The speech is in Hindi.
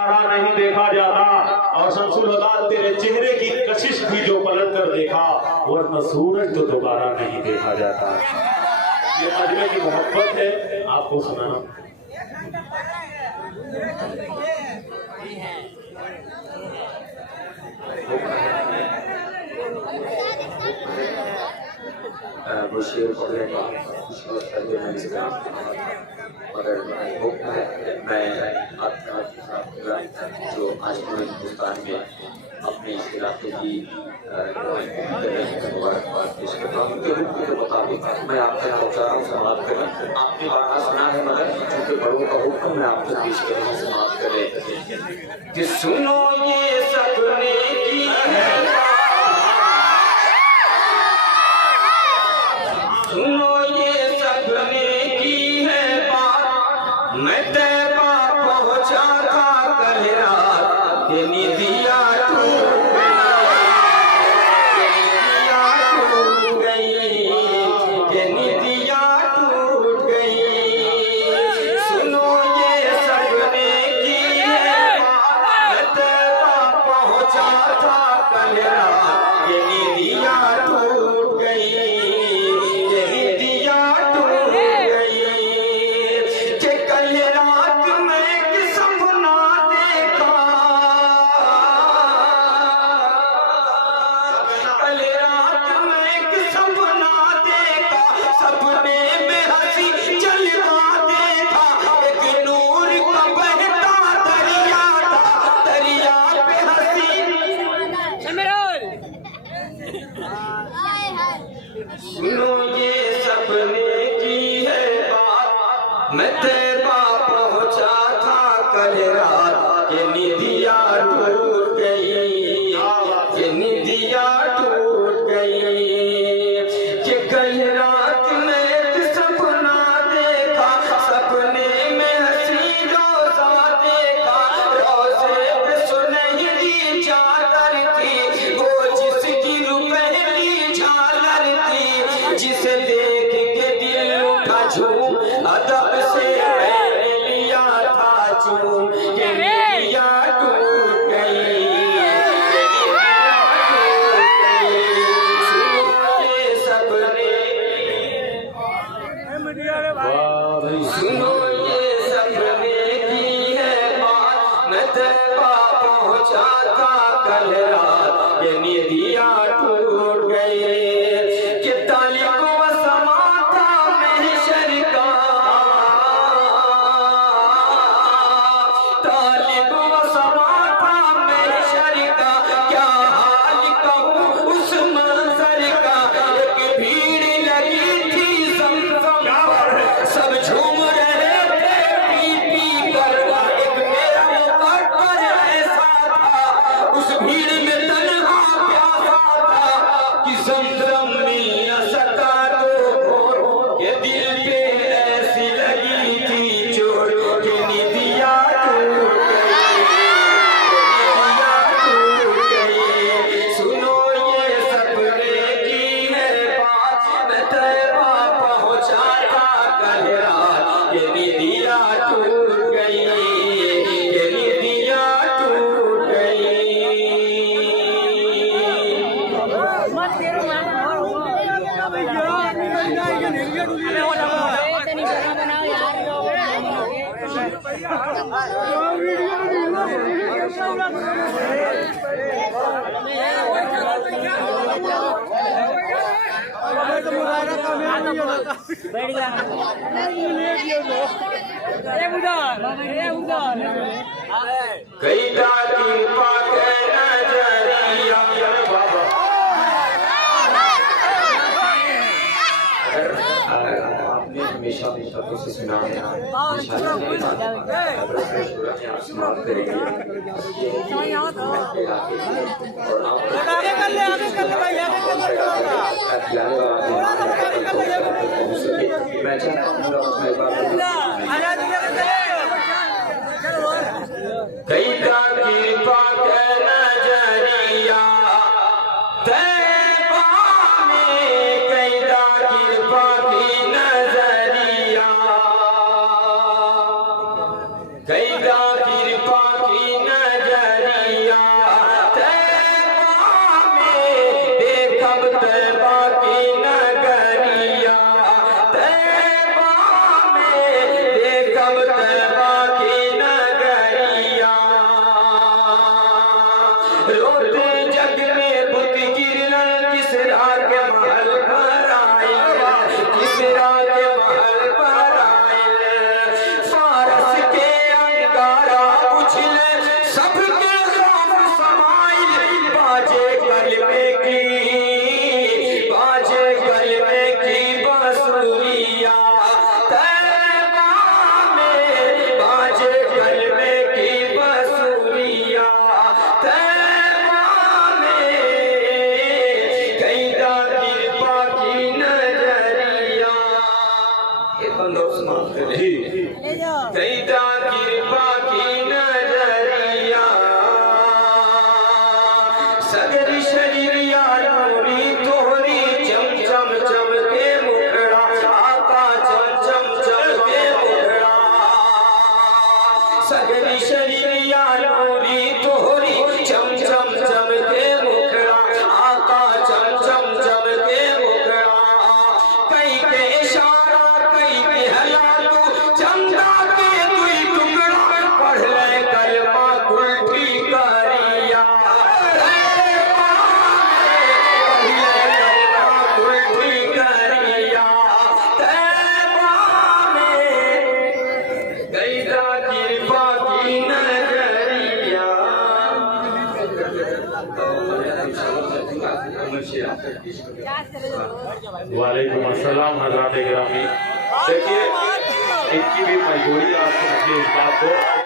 नहीं देखा जाता और शमसुल हुदा तेरे चेहरे की कशिश भी जो पलट कर देखा, वरना सूरज तो दोबारा नहीं देखा जाता। ये मजमे की मोहब्बत है, आपको सुनाना। मुझे मगर मैं आपका जो आज पूरे हिंदुस्तान में अपने इस इलाके की मुबारकबाद पेश करता हूँ। उनके हुक्म के मुताबिक मैं आपके यहाँ चाह रहा हूँ समाप्त करें। आपने गाना सुना है मगर चूँकि बड़ों का हुक्म मैं आपसे पेश करें, समाप्त करें कि सुनो ये सपने की है, सुनो ये सपने की है बात, मैं तैबा पहुंचा था कल रात के निदिया सुनो ये सपने की है बात, मैं तैबा पहुंचा था कल रात के निदिया टूट गई, के निदिया टूट गई, कि कल रात में एक सपना देखा, सपने में हंसी रोजा देखा, रोजे पे सुनहरी चादर थी, वो जिसकी रुपहली झालर थी, जिसे देख के दिल उठा झूम, अदब से मैंने लिया था चूम, के निदिया टूट गई, के निदिया टूट गई। सुनो ये सपने, सुनो ये सपने की है बात, मैं तैबा पहुंचा था कल रात के निदिया टूट गई, कि तालिब व समाता महशर का, तालिब व समाता महशर का, क्या हाल कहूँ उस मंजर का, एक भीड़ लगी थी समसम पर, सब झूम रहे थे पी पी कर, एक मेरा मुकद्दर ऐसा था, उस भीड़ में तन्हा प्यासा था, कि समसम मिल न सका तो भोर, के दिल पे ऐसी लगी थी चोट, के निदिया टूट गई, निदिया टूट गई। सुनो ये सपने की है बात, मैं तैबा पहुंचा था कल रात के निदिया टूट गई, के निदिया टूट गई। कई दाती पाक नजरिया बाबा, आपने हमेशा शब्दों से सुना है, समाप्त करेंगे मैं कई का कृपा कर नजरिया तैबा में, कई का कृपा की नजरिया, कई का कृपा की तेरी शरीरिया नूरी तोरी चम चम चमके मुखड़ा आका चम चम चमके मुखड़ा कई के इशारा कई के हला तू चंदा के दुई टुकड़ा पढ़ ले कलमा उल्टी करिया वालेकुम अस्सलाम हज़रात गिरामी। देखिए इनकी भी मजबूरी आप समझिए इस बात को।